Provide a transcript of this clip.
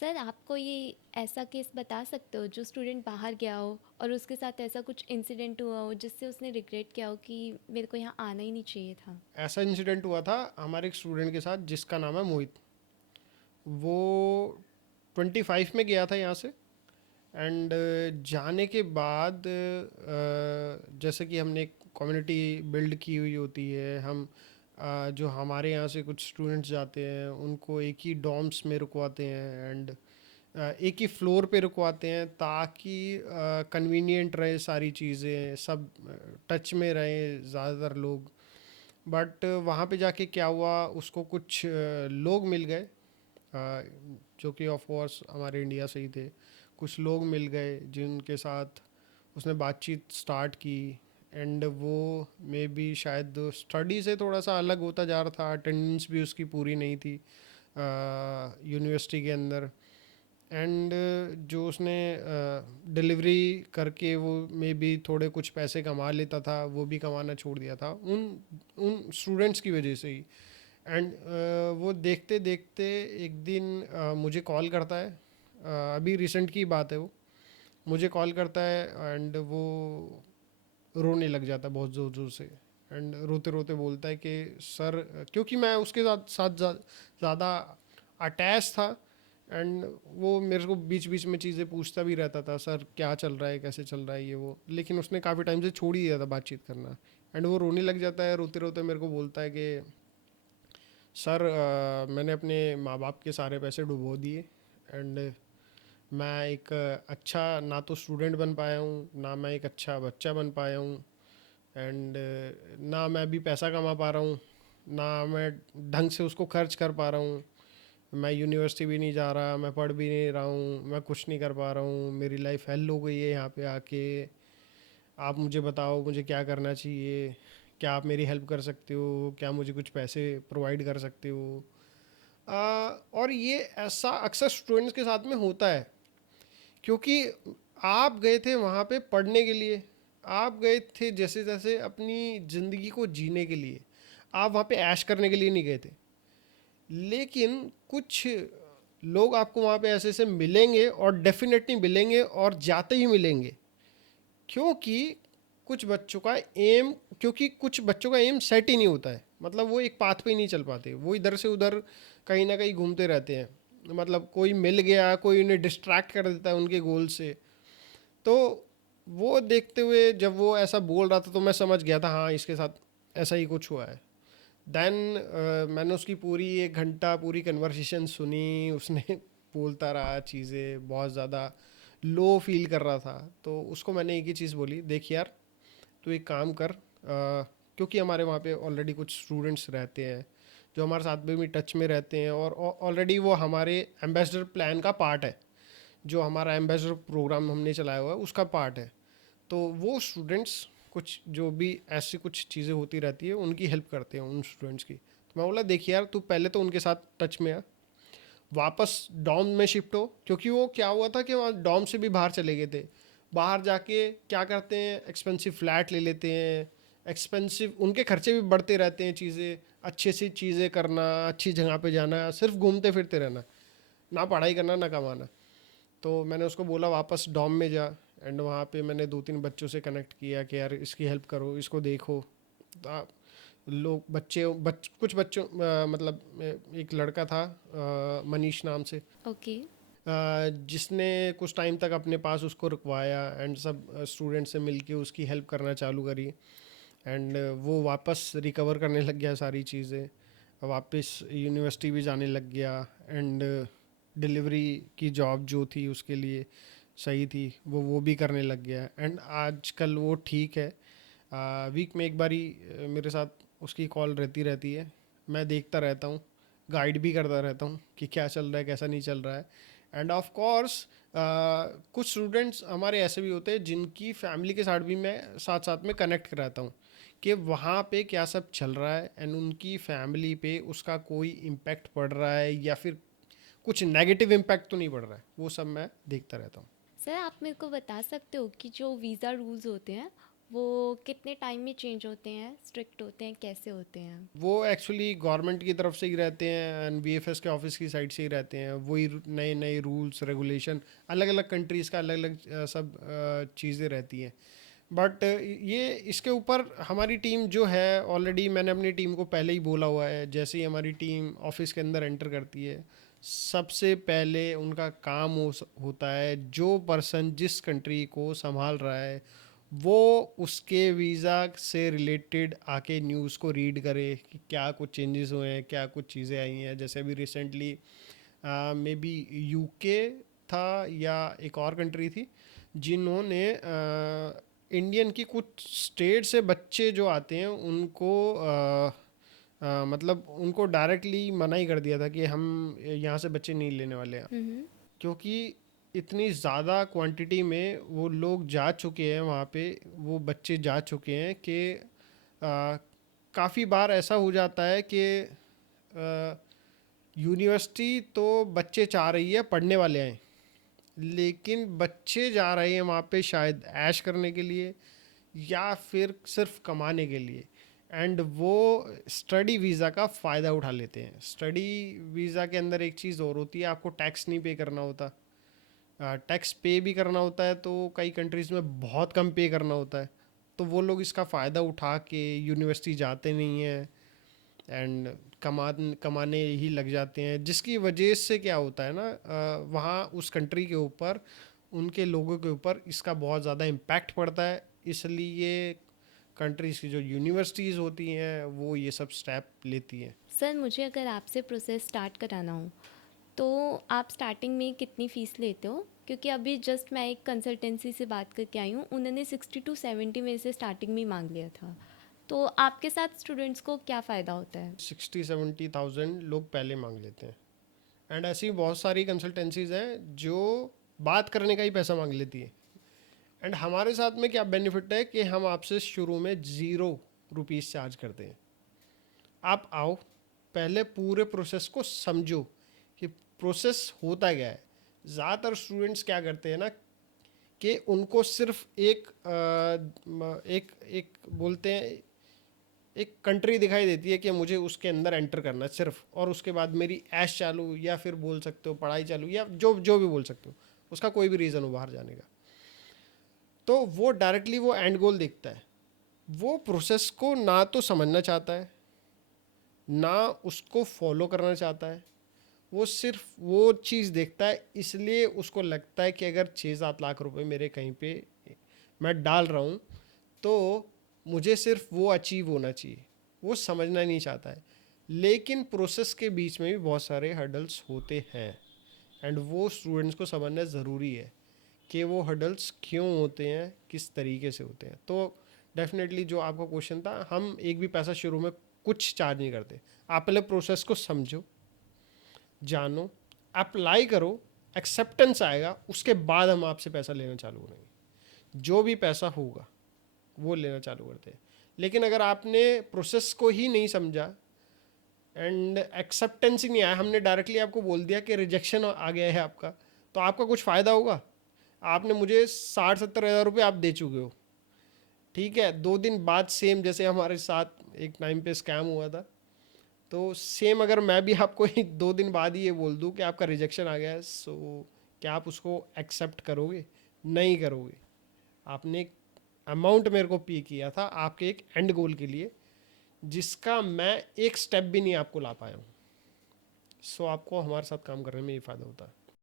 Sir आप कोई ऐसा केस बता सकते हो जो स्टूडेंट बाहर गया हो और उसके साथ ऐसा कुछ इंसिडेंट हुआ हो जिससे उसने रिग्रेट किया हो कि मेरे को यहाँ आना ही नहीं चाहिए था। ऐसा इंसिडेंट हुआ था हमारे एक स्टूडेंट के साथ जिसका नाम है मोहित। वो 25 में गया था यहाँ से। एंड जाने के बाद जैसे कि हमने एक कम्युनिटी बिल्ड की हुई होती है, हम जो हमारे यहाँ से कुछ स्टूडेंट्स जाते हैं उनको एक ही डॉर्म्स में रुकवाते हैं। एंड एक ही फ्लोर पे रुकवाते हैं ताकि कन्वीनियंट रहे, सारी चीज़ें सब टच में रहें ज़्यादातर लोग। बट वहाँ पे जाके क्या हुआ, उसको कुछ लोग मिल गए, जो कि ऑफ कोर्स हमारे इंडिया से ही थे। कुछ लोग मिल गए जिनके साथ उसने बातचीत स्टार्ट की। एंड वो मे बी शायद स्टडी से थोड़ा सा अलग होता जा रहा था, अटेंडेंस भी उसकी पूरी नहीं थी यूनिवर्सिटी के अंदर। एंड जो उसने डिलीवरी करके वो मे बी थोड़े कुछ पैसे कमा लेता था, वो भी कमाना छोड़ दिया था उन उन स्टूडेंट्स की वजह से ही। एंड वो देखते देखते एक दिन मुझे कॉल करता है। अभी रिसेंट की बात है, वो मुझे कॉल करता है एंड वो रोने लग जाता है बहुत ज़ोर ज़ोर से। एंड रोते रोते बोलता है कि सर, क्योंकि मैं उसके साथ साथ ज़्यादा अटैच था। एंड वो मेरे को बीच बीच में चीज़ें पूछता भी रहता था, सर क्या चल रहा है, कैसे चल रहा है, ये वो। लेकिन उसने काफ़ी टाइम से छोड़ ही दिया था बातचीत करना। एंड वो रोने लग जाता है, रोते रोते मेरे को बोलता है कि सर, मैंने अपने माँ बाप के सारे पैसे डुबो दिए। एंड मैं एक अच्छा ना तो स्टूडेंट बन पाया हूँ, ना मैं एक अच्छा बच्चा बन पाया हूँ। एंड ना मैं अभी पैसा कमा पा रहा हूँ, ना मैं ढंग से उसको खर्च कर पा रहा हूँ। मैं यूनिवर्सिटी भी नहीं जा रहा, मैं पढ़ भी नहीं रहा हूँ, मैं कुछ नहीं कर पा रहा हूँ, मेरी लाइफ हेल हो गई है यहाँ पे आके। आप मुझे बताओ मुझे क्या करना चाहिए, क्या आप मेरी हेल्प कर सकते हो, क्या मुझे कुछ पैसे प्रोवाइड कर सकते हो। और ये ऐसा अक्सर स्टूडेंट्स के साथ में होता है, क्योंकि आप गए थे वहाँ पे पढ़ने के लिए, आप गए थे जैसे जैसे अपनी ज़िंदगी को जीने के लिए, आप वहाँ पे ऐश करने के लिए नहीं गए थे। लेकिन कुछ लोग आपको वहाँ पे ऐसे ऐसे मिलेंगे और डेफिनेटली मिलेंगे और जाते ही मिलेंगे। क्योंकि कुछ बच्चों का एम क्योंकि कुछ बच्चों का एम सेट ही नहीं होता है, मतलब वो एक पाथ पे ही नहीं चल पाते, वो इधर से उधर कहीं ना कहीं घूमते रहते हैं। मतलब कोई मिल गया, कोई उन्हें डिस्ट्रैक्ट कर देता है उनके गोल से। तो वो देखते हुए जब वो ऐसा बोल रहा था तो मैं समझ गया था, हाँ इसके साथ ऐसा ही कुछ हुआ है। देन मैंने उसकी पूरी 1 घंटा पूरी कन्वर्सेशन सुनी। उसने बोलता रहा चीज़ें, बहुत ज़्यादा लो फील कर रहा था। तो उसको मैंने एक ही चीज़ बोली, देख यार, तू एक काम कर, क्योंकि हमारे वहाँ पे ऑलरेडी कुछ स्टूडेंट्स रहते हैं जो हमारे साथ में भी टच में रहते हैं, और ऑलरेडी वो हमारे एम्बेसडर प्लान का पार्ट है। जो हमारा एम्बेसडर प्रोग्राम हमने चलाया हुआ है उसका पार्ट है। तो वो स्टूडेंट्स कुछ जो भी ऐसी कुछ चीज़ें होती रहती है उनकी हेल्प करते हैं उन स्टूडेंट्स की। तो मैं बोला देख यार, तू पहले तो उनके साथ टच में आ, वापस डॉम में शिफ्ट हो। क्योंकि वो क्या हुआ था कि वहाँ डॉम से भी बाहर चले गए थे। बाहर जाके क्या करते हैं, एक्सपेंसिव फ्लैट ले लेते हैं। एक्सपेंसिव उनके खर्चे भी बढ़ते रहते हैं, चीज़ें अच्छी सी चीज़ें करना, अच्छी जगह पे जाना, सिर्फ घूमते फिरते रहना, ना पढ़ाई करना ना कमाना। तो मैंने उसको बोला वापस डॉम में जा। एंड वहाँ पे मैंने 2-3 बच्चों से कनेक्ट किया कि यार इसकी हेल्प करो, इसको देखो। तो लोग बच्चे कुछ बच्चों मतलब एक लड़का था मनीष नाम से, ओके। जिसने कुछ टाइम तक अपने पास उसको रुकवाया एंड सब स्टूडेंट से मिलके उसकी हेल्प करना चालू करी। एंड वो वापस रिकवर करने लग गया सारी चीज़ें, वापस यूनिवर्सिटी भी जाने लग गया। एंड डिलीवरी की जॉब जो थी उसके लिए सही थी, वो भी करने लग गया। एंड आजकल वो ठीक है। वीक में एक बारी मेरे साथ उसकी कॉल रहती रहती है। मैं देखता रहता हूँ, गाइड भी करता रहता हूँ कि क्या चल रहा है कैसा नहीं चल रहा है। एंड ऑफ कोर्स कुछ स्टूडेंट्स हमारे ऐसे भी होते हैं जिनकी फैमिली के साथ भी मैं साथ साथ में कनेक्ट कराता हूँ कि वहाँ पे क्या सब चल रहा है एंड उनकी फैमिली पे उसका कोई इम्पैक्ट पड़ रहा है या फिर कुछ नेगेटिव इम्पैक्ट तो नहीं पड़ रहा है, वो सब मैं देखता रहता हूँ। सर आप मेरे को बता सकते हो कि जो वीज़ा रूल्स होते हैं वो कितने टाइम में चेंज होते हैं, स्ट्रिक्ट होते हैं, कैसे होते हैं? वो एक्चुअली गवर्नमेंट की तरफ से ही रहते हैं एंड वीएफएस के ऑफिस की साइड से ही रहते हैं। वही नए नए रूल्स रेगुलेशन, अलग अलग कंट्रीज़ का अलग अलग सब चीज़ें रहती हैं। बट ये इसके ऊपर हमारी टीम जो है, ऑलरेडी मैंने अपनी टीम को पहले ही बोला हुआ है, जैसे ही हमारी टीम ऑफिस के अंदर एंटर करती है, सबसे पहले उनका काम होता है, जो पर्सन जिस कंट्री को संभाल रहा है वो उसके वीज़ा से रिलेटेड आके न्यूज़ को रीड करे कि क्या कुछ चेंजेस हुए हैं, क्या कुछ चीज़ें आई हैं। जैसे अभी रिसेंटली मे बी यूके था या एक और कंट्री थी, जिन्होंने इंडियन की कुछ स्टेट से बच्चे जो आते हैं उनको मतलब उनको डायरेक्टली मना ही कर दिया था कि हम यहाँ से बच्चे नहीं लेने वाले हैं, हम्म। क्योंकि इतनी ज़्यादा क्वांटिटी में वो लोग जा चुके हैं वहाँ पे, वो बच्चे जा चुके हैं कि काफ़ी बार ऐसा हो जाता है कि यूनिवर्सिटी तो बच्चे चाह रही है पढ़ने वाले आए, लेकिन बच्चे जा रहे हैं वहाँ पे शायद ऐश करने के लिए या फिर सिर्फ कमाने के लिए। एंड वो स्टडी वीज़ा का फ़ायदा उठा लेते हैं। स्टडी वीज़ा के अंदर एक चीज़ और होती है, आपको टैक्स नहीं पे करना होता। टैक्स पे भी करना होता है तो कई कंट्रीज़ में बहुत कम पे करना होता है। तो वो लोग इसका फ़ायदा उठा के यूनिवर्सिटी जाते नहीं हैं एंड कमाने ही लग जाते हैं, जिसकी वजह से क्या होता है ना, वहाँ उस कंट्री के ऊपर, उनके लोगों के ऊपर इसका बहुत ज़्यादा इम्पैक्ट पड़ता है। इसलिए कंट्रीज़ की जो यूनिवर्सिटीज़ होती हैं वो ये सब स्टेप लेती हैं। सर, मुझे अगर आपसे प्रोसेस स्टार्ट कराना हो तो आप स्टार्टिंग में कितनी फ़ीस लेते हो? क्योंकि अभी जस्ट मैं एक कंसल्टेंसी से बात करके आई हूँ, उन्होंने 60 to 70 मेरे से स्टार्टिंग में ही मांग लिया था। तो आपके साथ स्टूडेंट्स को क्या फ़ायदा होता है? 60-70,000 लोग पहले मांग लेते हैं। एंड ऐसी बहुत सारी कंसल्टेंसीज हैं जो बात करने का ही पैसा मांग लेती है। एंड हमारे साथ में क्या बेनिफिट है कि हम आपसे शुरू में 0 रुपीज़ चार्ज करते हैं। आप आओ, पहले पूरे प्रोसेस को समझो कि प्रोसेस होता क्या है। ज़्यादातर स्टूडेंट्स क्या करते हैं ना कि उनको सिर्फ एक एक बोलते हैं, एक कंट्री दिखाई देती है कि मुझे उसके अंदर एंटर करना है सिर्फ, और उसके बाद मेरी ऐश चालू, या फिर बोल सकते हो पढ़ाई चालू, या जो जो भी बोल सकते हो, उसका कोई भी रीज़न हो बाहर जाने का। तो वो डायरेक्टली वो एंड गोल देखता है, वो प्रोसेस को ना तो समझना चाहता है ना उसको फॉलो करना चाहता है। वो सिर्फ वो चीज़ देखता है, इसलिए उसको लगता है कि अगर 6-7 लाख रुपए मेरे कहीं पे मैं डाल रहा हूँ तो मुझे सिर्फ वो अचीव होना चाहिए। वो समझना नहीं चाहता है। लेकिन प्रोसेस के बीच में भी बहुत सारे हर्डल्स होते हैं एंड वो स्टूडेंट्स को समझना ज़रूरी है कि वो हर्डल्स क्यों होते हैं, किस तरीके से होते हैं। तो डेफिनेटली जो आपका क्वेश्चन था, हम एक भी पैसा शुरू में कुछ चार्ज नहीं करते। आप पहले प्रोसेस को समझो, जानो, अप्लाई करो, एक्सेप्टेंस आएगा, उसके बाद हम आपसे पैसा लेना चालू करेंगे। जो भी पैसा होगा वो लेना चालू करते हैं। लेकिन अगर आपने प्रोसेस को ही नहीं समझा एंड एक्सेप्टेंस ही नहीं आया, हमने डायरेक्टली आपको बोल दिया कि रिजेक्शन आ गया है आपका, तो आपका कुछ फ़ायदा होगा? आपने मुझे 60-70 हज़ार रुपये आप दे चुके हो, ठीक है, 2 दिन बाद सेम जैसे हमारे साथ एक टाइम पे स्कैम हुआ था, तो सेम अगर मैं भी आपको ही 2 दिन बाद ही ये बोल दूं कि आपका रिजेक्शन आ गया है, सो क्या आप उसको एक्सेप्ट करोगे? नहीं करोगे। आपने एक अमाउंट मेरे को पे किया था आपके एक एंड गोल के लिए, जिसका मैं एक स्टेप भी नहीं आपको ला पाया हूँ। सो आपको हमारे साथ काम करने में ये फ़ायदा होता है।